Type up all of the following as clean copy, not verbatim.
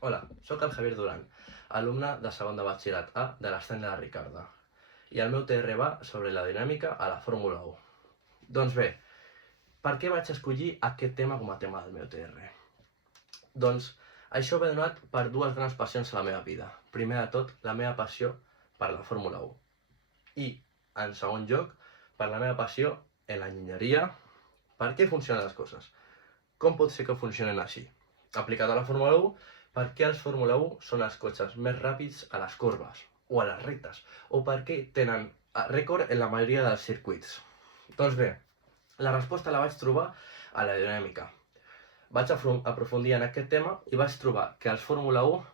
Hola, sóc el Javier Duran, alumne de segon de batxillerat A de l'Estany de la Ricarda. I el meu TR va sobre la dinàmica a la Fórmula 1. Doncs bé, per què vaig escollir aquest tema com a tema del meu TR? Doncs això ve donat per dues grans passions a la meva vida. Primer de tot, la meva passió per la Fórmula 1. I, en segon lloc, per la meva passió en l'enginyeria. Per què funcionen les coses? Com pot ser que funcionen així? Aplicat a la Fórmula 1, per què els Fórmula 1 són els cotxes més ràpids a les corbes o a les rectes? O per què tenen rècord en la majoria dels circuits? Doncs bé, la resposta la vaig trobar a l'aerodinàmica. Vaig aprofundir en aquest tema i vaig trobar que els Fórmula 1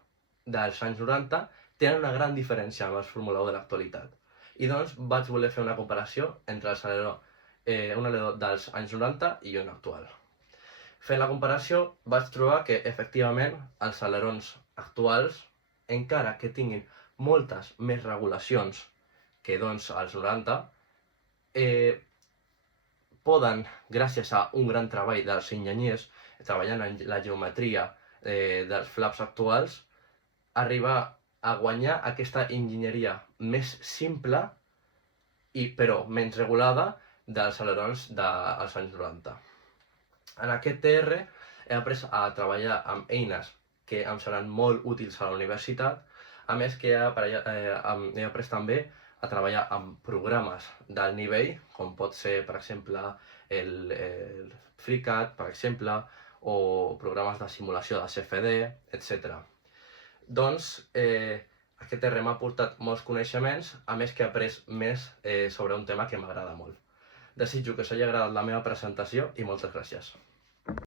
dels anys 90 tenen una gran diferència amb els Fórmula 1 de l'actualitat. I doncs vaig voler fer una comparació entre un aleró dels anys 90 i un actual. Fent la comparació vaig trobar que, efectivament, els alerons actuals, encara que tinguin moltes més regulacions que doncs els 90, poden, gràcies a un gran treball dels enginyers, treballant en la geometria dels flaps actuals, arribar a guanyar aquesta enginyeria més simple, però menys regulada, dels alerons dels anys 90. En aquest TR he après a treballar amb eines que em seran molt útils a la universitat, a més que he après també a treballar amb programes d'alt nivell, com pot ser, per exemple, el FreeCAD, per exemple, o programes de simulació de CFD, etc. Doncs aquest TR m'ha aportat molts coneixements, a més que he après més sobre un tema que m'agrada molt. Desitjo que us hagi agradat la meva presentació i moltes gràcies.